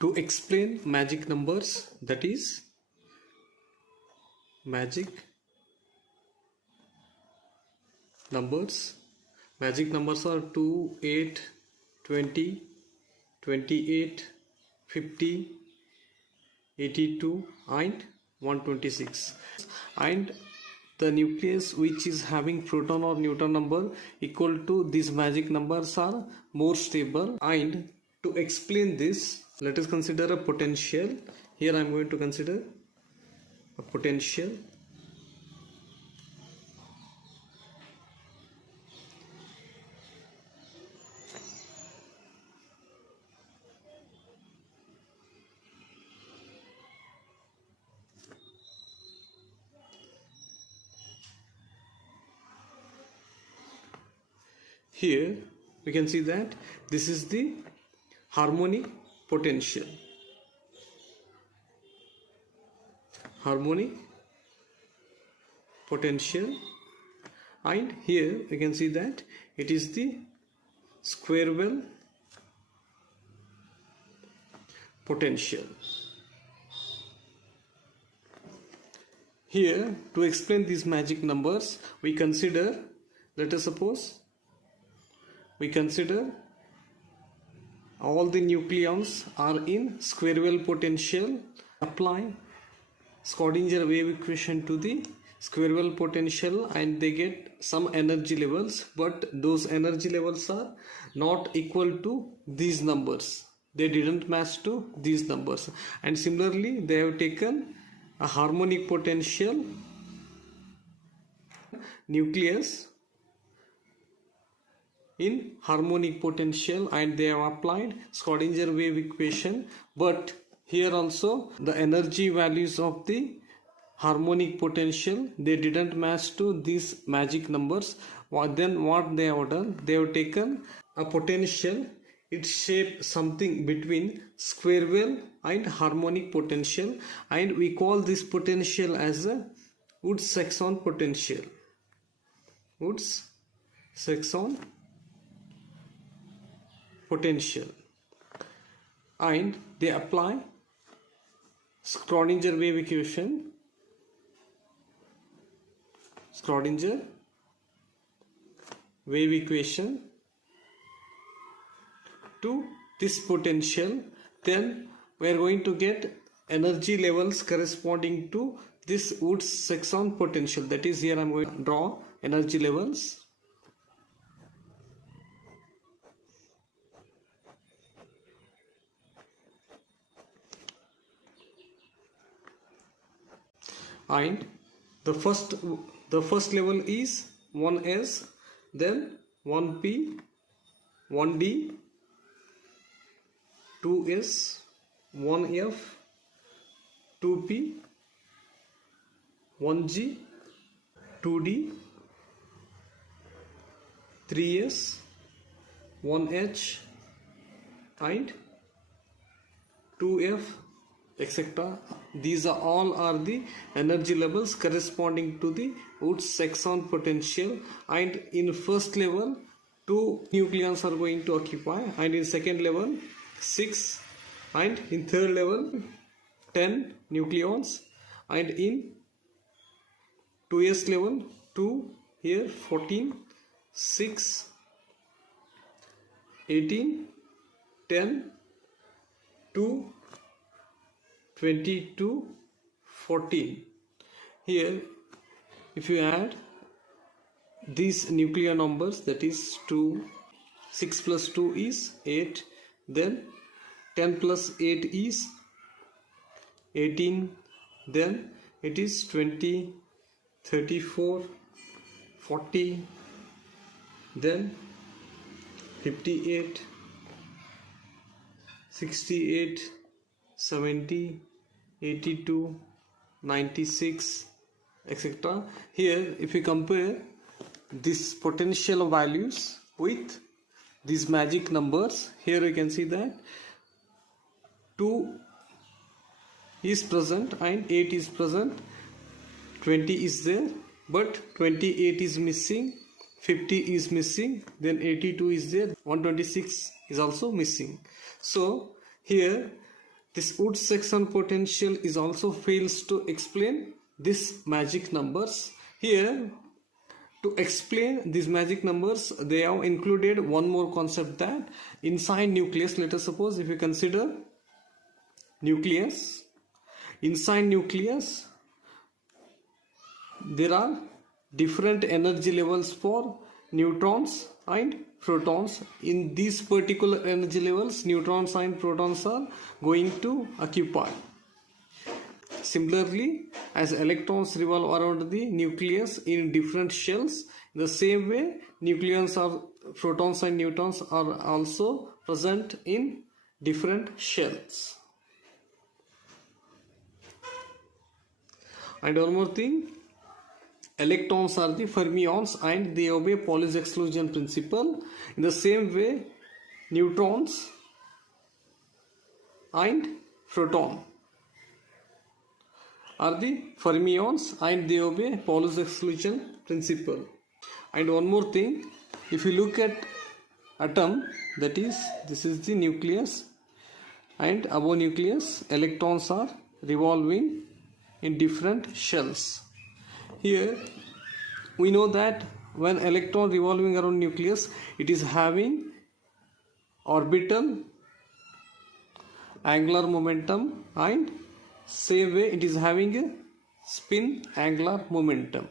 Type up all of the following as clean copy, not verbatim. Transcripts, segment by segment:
To explain magic numbers, that is magic numbers. Magic numbers are 2, 8, 20, 28, 50, 82 and 126. And the nucleus which is having proton or neutron number equal to these magic numbers are more stable. And to explain this, let us consider a potential. Here I am going to consider a potential. Here we can see that this is the harmonic potential. Harmonic potential. And here we can see that it is the square well potential. Here, to explain these magic numbers, we consider, let us suppose we consider all the nucleons are in square well potential. Apply Schrödinger wave equation to the square well potential and they get some energy levels, but those energy levels are not equal to these numbers. They didn't match to these numbers. And similarly, they have taken a harmonic potential nucleus in harmonic potential and they have applied Schrödinger wave equation, but here also the energy values of the harmonic potential, they didn't match to these magic numbers. Then what they have done, they have taken a potential, its shape something between square well and harmonic potential, and we call this potential as a Woods-Saxon potential. Woods-Saxon potential. And they apply Schrödinger wave equation, Schrödinger wave equation to this potential. Then we are going to get energy levels corresponding to this Woods-Saxon potential. That is, here I am going to draw energy levels. And the first level is 1s, then 1p, 1d, 2s, 1f, 2p, 1g, 2d, 3s, 1h and 2f, etc. These are all the energy levels corresponding to the Woods-Saxon potential. And in first level 2 nucleons are going to occupy, and in second level 6, and in third level 10 nucleons, and in 2s level 2, here 14, 6, 18, 10, 2, 22, 14. Here if you add these nuclear numbers, that is 2, 6 plus 2 is 8, then 10 plus 8 is 18, then it is 20, 34, 40, then 58, 68, 70, 82, 96, etc. Here if we compare this potential values with these magic numbers, here you can see that 2 is present and 8 is present, 20 is there but 28 is missing, 50 is missing, then 82 is there, 126 is also missing. So here This Wood section potential is also fails to explain these magic numbers. Here, to explain these magic numbers, they have included one more concept, that inside nucleus, let us suppose if you consider nucleus, inside nucleus there are different energy levels for neutrons and protons. In these particular energy levels, neutrons and protons are going to occupy. Similarly, as electrons revolve around the nucleus in different shells, in the same way protons and neutrons are also present in different shells. And one more thing, electrons are the fermions and they obey Pauli's exclusion principle. In the same way, neutrons and proton are the fermions and they obey Pauli's exclusion principle. And one more thing, if you look at atom, that is, this is the nucleus, and above nucleus electrons are revolving in different shells. Here we know that when electron revolving around nucleus, it is having orbital angular momentum, and same way it is having a spin angular momentum,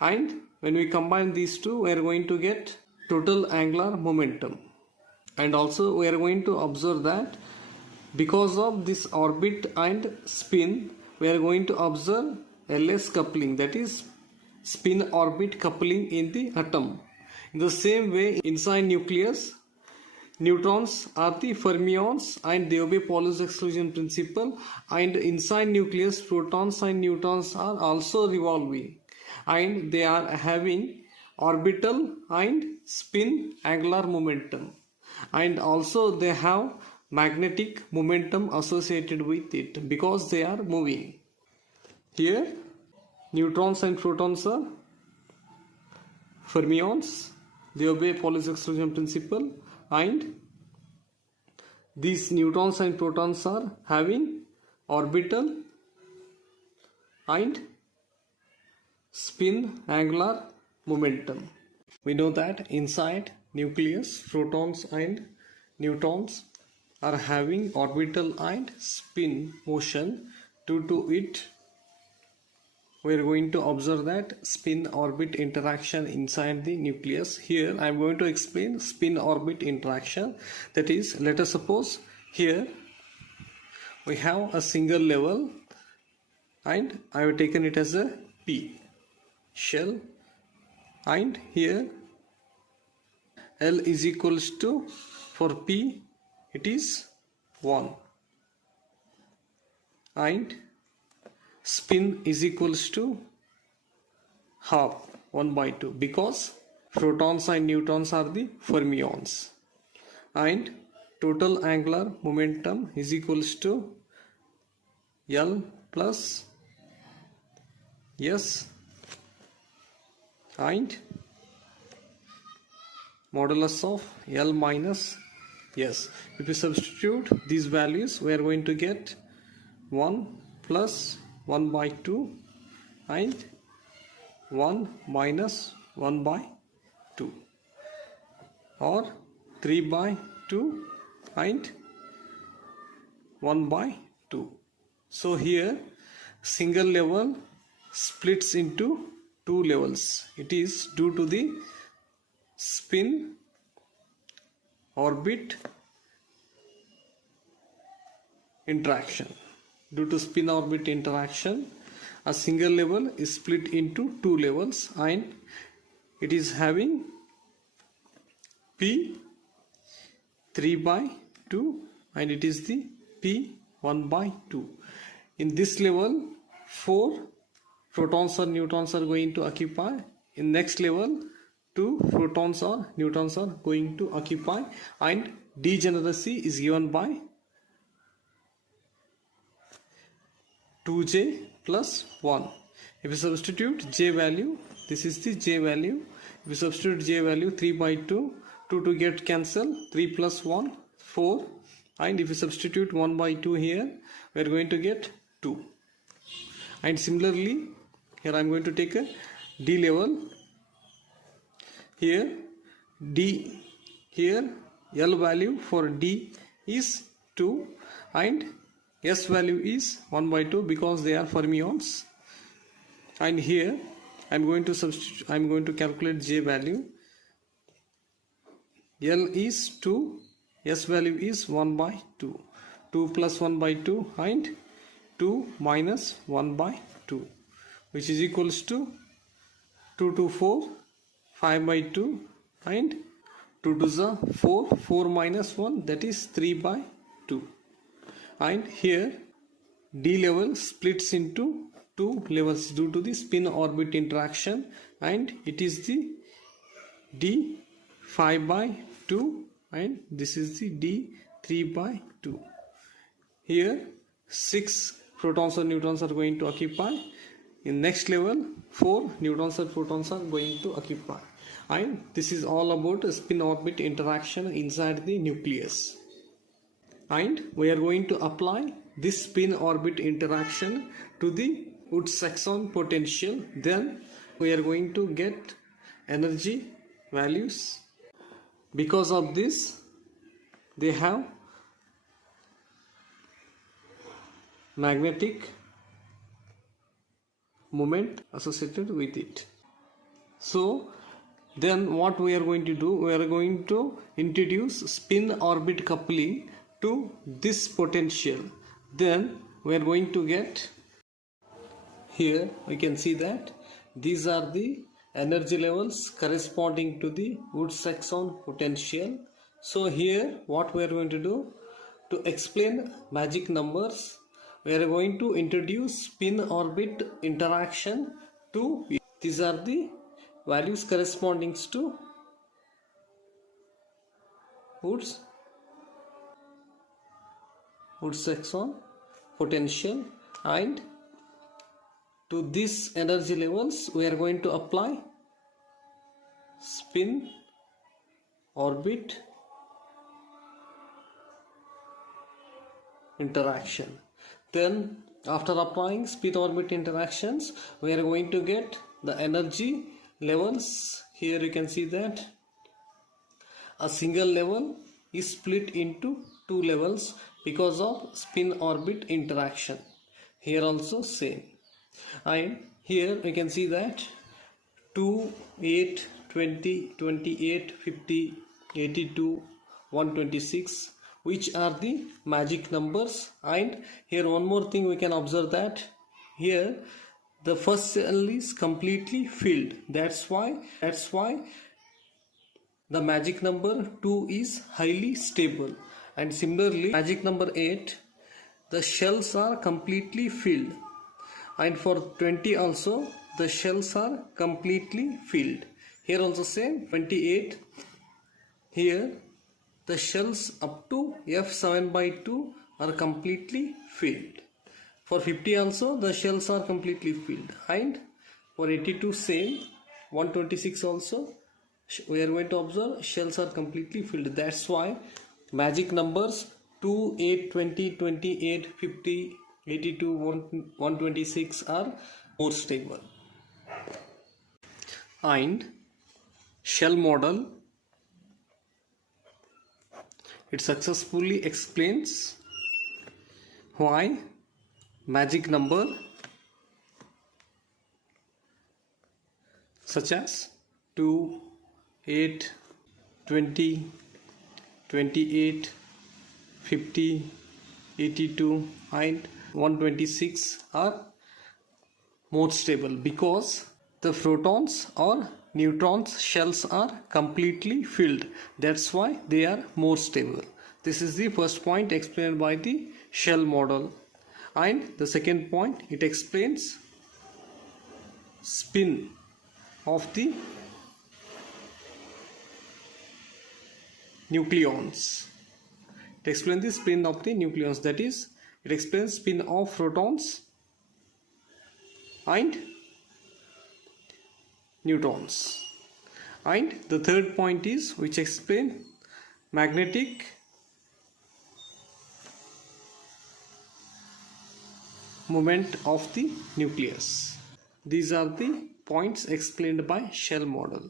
and when we combine these two, we are going to get total angular momentum. And also we are going to observe that because of this orbit and spin, we are going to observe LS coupling, that is spin orbit coupling in the atom. In the same way, inside nucleus, neutrons are the fermions and they obey Pauli's exclusion principle, and inside nucleus protons and neutrons are also revolving and they are having orbital and spin angular momentum, and also they have magnetic momentum associated with it because they are moving. Here neutrons and protons are fermions, they obey Pauli's exclusion principle, and these neutrons and protons are having orbital and spin angular momentum. We know that inside nucleus protons and neutrons are having orbital and spin motion. Due to it, we are going to observe that spin orbit interaction inside the nucleus. Here I am going to explain spin orbit interaction. That is, let us suppose here we have a single level and I have taken it as a P shell, and here L is equals to, for P it is 1, and spin is equals to half, 1/2, because protons and neutrons are the fermions, and total angular momentum is equals to L plus S and modulus of L minus S. If we substitute these values, we are going to get 1 plus 1/2 and 1 minus 1/2, or 3/2 and 1/2. So here single level splits into two levels. It is due to the spin orbit interaction. Due to spin orbit interaction, a single level is split into two levels, and it is having P 3/2 and it is the P 1/2. In this level, 4 protons or neutrons are going to occupy. In next level, 2 protons or neutrons are going to occupy, and degeneracy is given by 2j plus 1. If we substitute j value, this is the j value. If we substitute j value 3/2, 2 to get cancel, 3 plus 1, 4, and if you substitute 1 by 2 here, we are going to get 2. And similarly here I am going to take a d level. Here d, here L value for d is 2 and S value is 1 by 2 because they are fermions. And here I am going to substitute, I am going to calculate J value. L is 2, S value is 1 by 2. 2 plus 1 by 2 and 2 minus 1 by 2, which is equals to 2 to 4, 5 by 2 and 2 to the 4, 4 minus 1, that is 3 by 2. And here d level splits into two levels due to the spin orbit interaction, and it is the d 5 by 2 and this is the d 3 by 2. Here 6 protons or neutrons are going to occupy. In next level 4 neutrons or protons are going to occupy, and this is all about a spin orbit interaction inside the nucleus. And we are going to apply this spin orbit interaction to the Woods-Saxon potential. Then we are going to get energy values. Because of this, they have magnetic moment associated with it. So then what we are going to do, we are going to introduce spin orbit coupling to this potential. Then we are going to get, here we can see that these are the energy levels corresponding to the Woods-Saxon potential. So here what we are going to do, to explain magic numbers, we are going to introduce spin orbit interaction to, these are the values corresponding to Woods-Saxon potential, and to these energy levels we are going to apply spin orbit interaction. Then after applying spin orbit interactions, we are going to get the energy levels. Here you can see that a single level is split into two levels because of spin orbit interaction. Here also same. And here we can see that 2, 8, 20, 28, 50, 82, 126, which are the magic numbers. And here one more thing we can observe, that here the first cell is completely filled. That's why the magic number 2 is highly stable. And similarly magic number 8, the shells are completely filled. And for 20 also the shells are completely filled. Here also same, 28, here the shells up to F7 by 2 are completely filled. For 50 also the shells are completely filled. And for 82 same, 126 also we are going to observe shells are completely filled. That's why magic numbers 2, 8, 20, 28, 50, 82, 126 are more stable. And shell model, it successfully explains why magic number such as 2, 8, 20, 28, 50, 82 and 126 are more stable, because the protons or neutrons shells are completely filled. That's why they are more stable. This is the first point explained by the shell model. And the second point, it explains spin of the nucleons. It explains the spin of the nucleons, that is, it explains spin of protons and neutrons. And the third point is which explain magnetic moment of the nucleus. These are the points explained by Shell model.